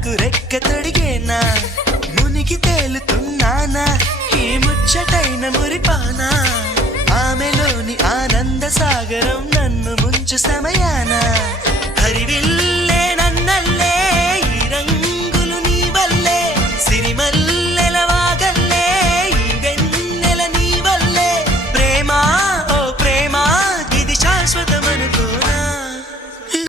నాకు రెక్క తొడిగేనా మునిగి తేలుతున్నానా ఈ ముచ్చటైన మురిపానా ఆమెలోని ఆనంద సాగరం నన్ను ముంచు సమయానా